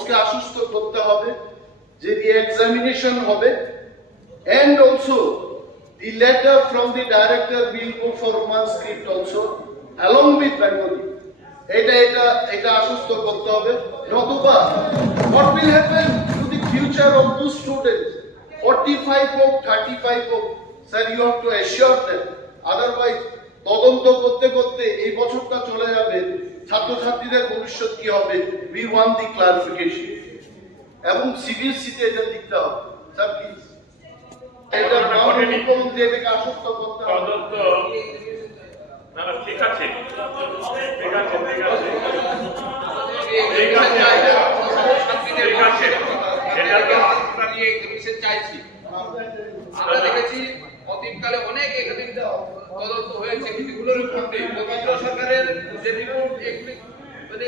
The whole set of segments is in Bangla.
হাউসকে আশ্বস্ত করতে হবে যে the examination হবে, and also the letter from the director will go for manuscript also along with Bengali. এটা আশ্বস্ত করতে হবে, নতুবা what will happen to the future of those students 45 হোক 35 হোক, sir, you have to assure them, otherwise তদন্ত করতে করতে এই বছরটা চলে যাবে, ছাত্রছাত্রীদের ভবিষ্যৎ কি হবে? we want the clarification এবং সিবিএসসিতে এটা লিখতে হবে, স্যার প্লিজ এটা মুখ্যমন্ত্রী এটাকে আশ্বস্ত করতে হবে। তদন্ত না ঠিক আছে ঠিক আছে ঠিক আছে ঠিক আছে এটা তো আমরা নিয়ে এক্সিবিশন চাইছি। আমরা দেখেছি অতীতকালে অনেক এখানে তদন্ত হয়েছে, কিন্তু এগুলোর রিপোর্ট নেই। কেন্দ্র সরকারের যে রিপোর্ট এগুলি মানে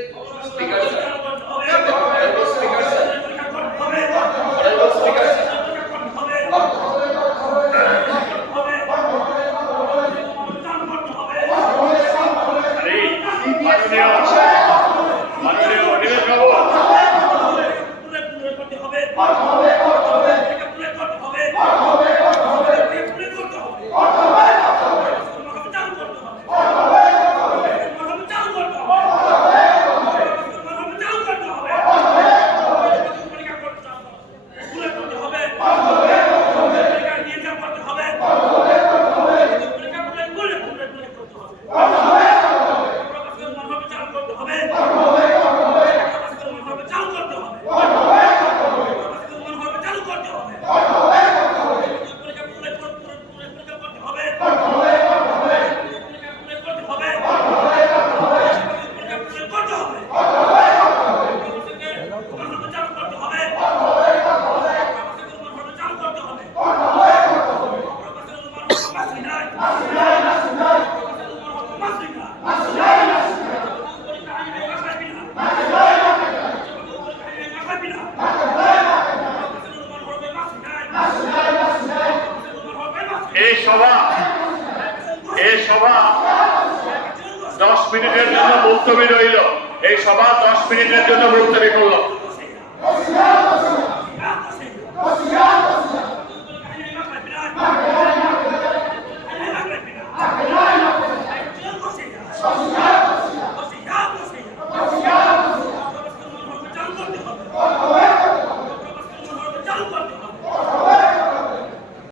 এই সভা 10 মিনিটের জন্য মুলতবি রইল। এই সভা 10 মিনিটের জন্য মুলতবি করল।